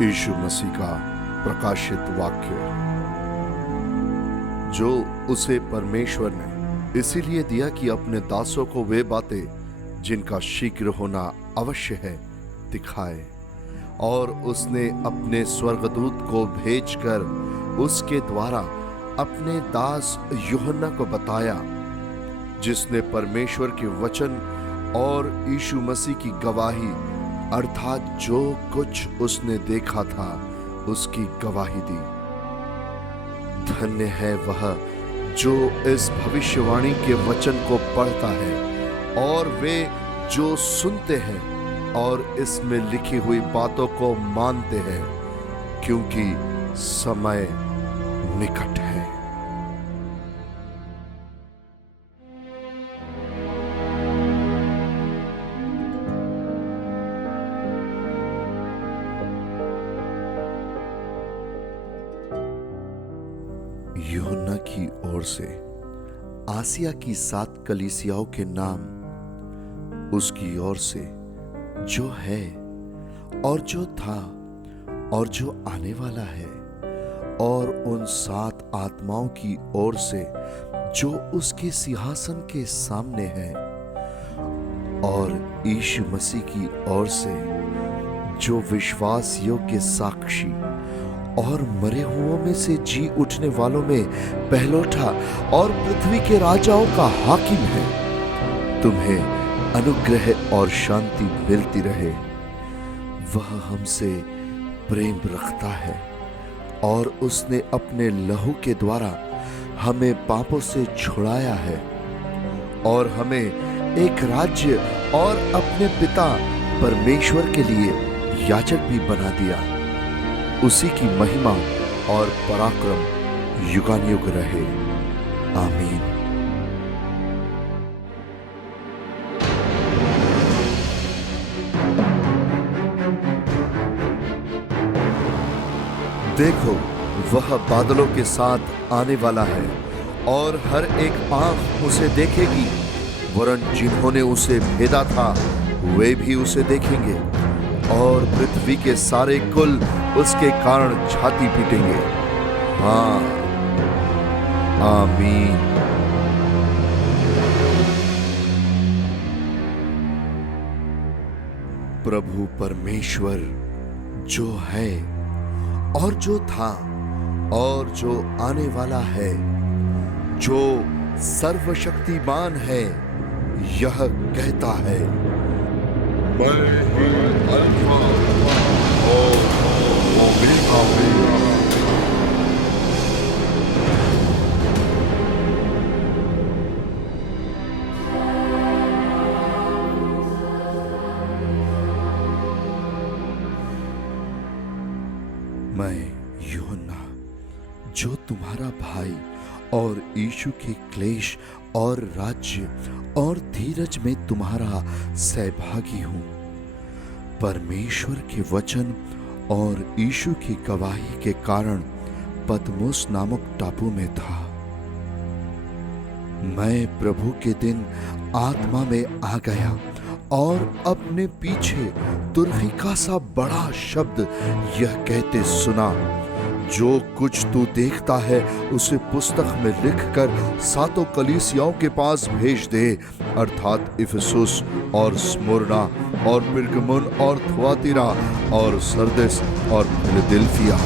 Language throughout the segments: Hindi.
यीशु मसीह का प्रकाशित वाक्य, जो उसे परमेश्वर ने इसीलिए दिया कि अपने दासों को वे बातें जिनका शीघ्र होना अवश्य है दिखाए। और उसने अपने स्वर्गदूत को भेजकर उसके द्वारा अपने दास यूहन्ना को बताया, जिसने परमेश्वर के वचन और यीशु मसीह की गवाही अर्थात जो कुछ उसने देखा था उसकी गवाही दी। धन्य है वह जो इस भविष्यवाणी के वचन को पढ़ता है और वे जो सुनते हैं और इसमें लिखी हुई बातों को मानते हैं, क्योंकि समय निकट है। यूहन्ना की ओर से आसिया की 7 कलीसियाओं के नाम, उसकी ओर से जो है और जो था और जो आने वाला है, और उन 7 आत्माओं की ओर से जो उसके सिंहासन के सामने है, और यीशु मसीह की ओर से जो विश्वास योग्य साक्षी और मरे हुओं में से जी उठने वालों में पहलौठा और पृथ्वी के राजाओं का हाकिम है। तुम्हें अनुग्रह और शांति मिलती रहे। वह हमसे प्रेम रखता है और उसने अपने लहू के द्वारा हमें पापों से छुड़ाया है और हमें एक राज्य और अपने पिता परमेश्वर के लिए याजक भी बना दिया। उसी की महिमा और पराक्रम युगानुयुग रहे। आमीन। देखो, वह बादलों के साथ आने वाला है और हर एक आंख उसे देखेगी, वरन जिन्होंने उसे भेदा था वे भी उसे देखेंगे, और पृथ्वी के सारे कुल उसके कारण छाती पीटेंगे। हाँ, आमीन। प्रभु परमेश्वर जो है और जो था और जो आने वाला है, जो सर्वशक्तिमान है, यह कहता है, मैं ही अल्फा और ओमेगा हूं। मैं यूहन्ना, जो तुम्हारा भाई और यीशु के क्लेश और राज्य और धीरज में तुम्हारा सहभागी हूं, परमेश्वर के वचन और यीशु की गवाही के कारण पतमुस नामक टापू में था। मैं प्रभु के दिन आत्मा में आ गया और अपने पीछे तुरहिका सा बड़ा शब्द यह कहते सुना, जो कुछ तू देखता है उसे पुस्तक में लिखकर 7 कलीसियाओं के पास भेज दे, अर्थात इफिसुस और स्मुरना और पिरगमुन और थुआतीरा और सरदिस और फिलदेल्फिया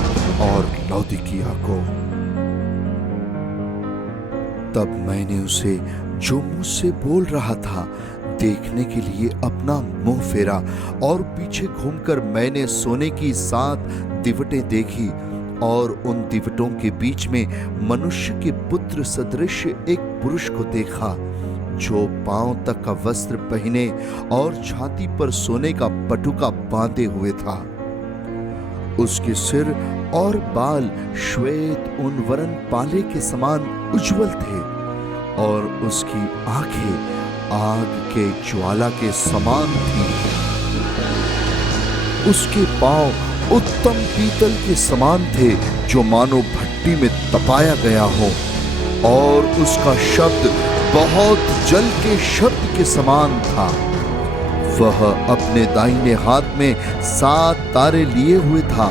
और लौदीकिया को। तब मैंने उसे जो मुझसे बोल रहा था देखने के लिए अपना मुंह फेरा, और पीछे घूमकर मैंने सोने की 7 दिवटें देखी, और उन दिवटों के बीच में मनुष्य के पुत्र सदृश एक पुरुष को देखा, जो पांव तक का वस्त्र पहने और छाती पर सोने का पटुका बांधे हुए था। उसके सिर और बाल श्वेत ऊन वरन पाले के समान उज्जवल थे, और उसकी आंखें आग के ज्वाला के समान थी। उसके पांव उत्तम पीतल के समान थे, जो मानो भट्टी में तपाया गया हो, और उसका शब्द बहुत जल के शब्द के समान था। वह अपने दाहिने हाथ में 7 तारे लिए हुए था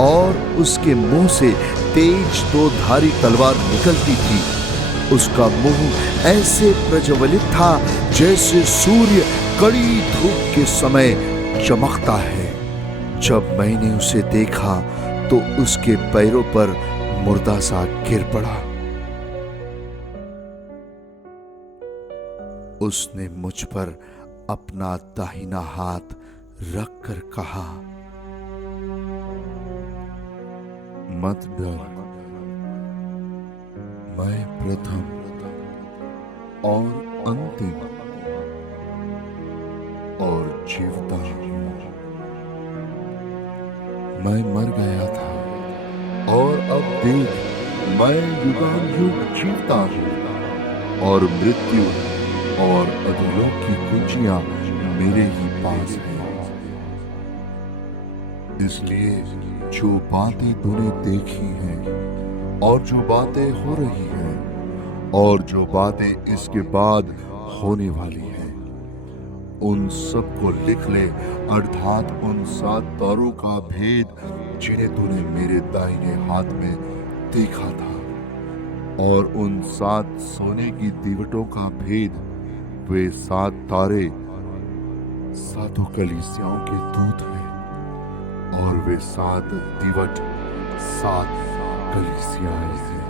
और उसके मुंह से तेज 2-धारी तलवार निकलती थी। उसका मुंह ऐसे प्रज्वलित था जैसे सूर्य कड़ी धूप के समय चमकता है। जब मैंने उसे देखा तो उसके पैरों पर मुर्दा सा गिर पड़ा। उसने मुझ पर अपना दाहिना हाथ रखकर कहा, मत डर, मैं प्रथम और अंतिम और जीवता हूं। मैं मर गया था और अब देख, मैं युगानुयुग जीवता हूं और मृत्यु और अधोलोक की कुंजियां मेरे ही पास हैं। इसलिए जो बातें तूने देखी हैं और जो बातें हो रही हैं और जो बातें इसके बाद होने वाली हैं, उन सब को लिख ले, अर्थात उन 7 तारों का भेद जिन्हें तूने मेरे दाहिने हाथ में देखा था, और उन 7 सोने की दीवटों का भेद। वे 7 तारे 7 कलीसियाओं के दूत हैं और वे 7 दीवट 7 कलीसियाएं हैं।